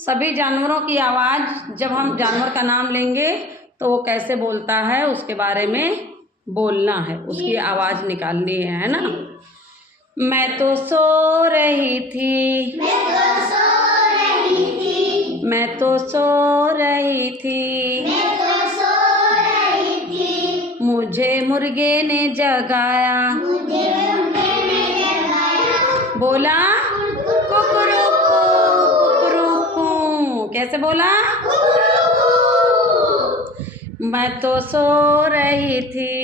सभी जानवरों की आवाज़ जब हम जानवर का नाम लेंगे तो वो कैसे बोलता है उसके बारे में बोलना है, उसकी आवाज़ निकालनी है ना। मैं तो सो रही थी, मैं तो सो रही थी, मुझे मुर्गे ने जगाया, बोला कुकरूकू कुकरूकू। कैसे बोला? मैं तो सो रही थी,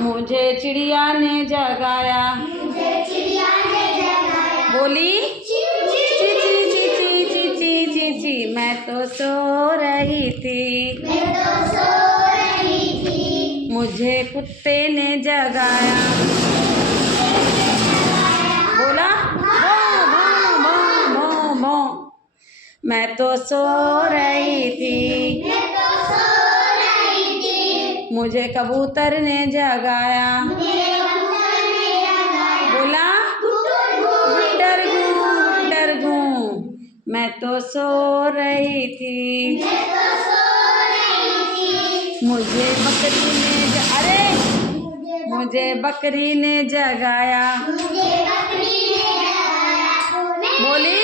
मुझे चिड़िया ने जगाया, बोली ची ची ची ची ची ची ची ची। मैं तो सो रही थी, मुझे कुत्ते ने जगाया, बोला भौं भौं भौं भौं भौं। मैं तो सो रही थी, मुझे कबूतर ने जगाया, बोला गुटर गूं गुटर गूं। मैं तो सो रही थी, मुझे बकरी ने अरे मुझे बकरी ने जगाया, बोली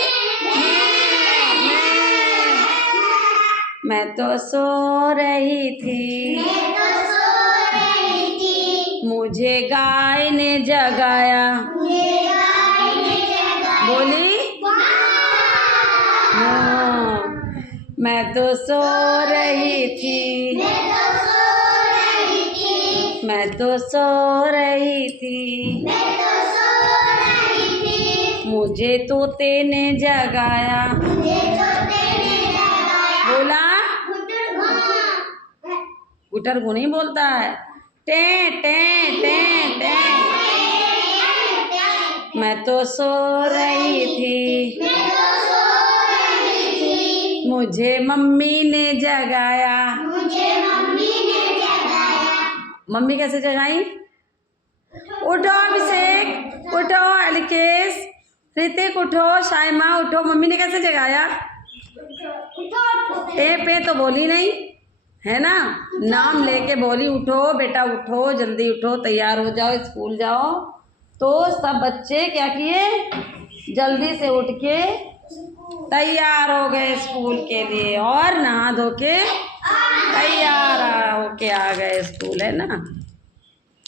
मैं तो सो रही थी, मुझे गाय ने जगाया, बोली हाँ। मैं तो सो रही थी, मैं तो सो रही थी, मुझे तोते ने जगाया, बोला गुटर गू नहीं बोलता है, टे टे टे टे। मैं तो सो रही थी, मुझे मम्मी ने जगाया, मम्मी कैसे जगाई? उठो अभिषेक, उठो अलिकेश, ऋतिक उठो, शाइमा उठो। मम्मी ने कैसे जगाया? टे पे तो बोली नहीं है ना, नाम लेके बोली उठो बेटा उठो, जल्दी उठो, तैयार हो जाओ, स्कूल जाओ। तो सब बच्चे क्या किए? जल्दी से उठ के तैयार हो गए स्कूल के लिए और नहा धो के तैयार होके आ गए स्कूल, है ना।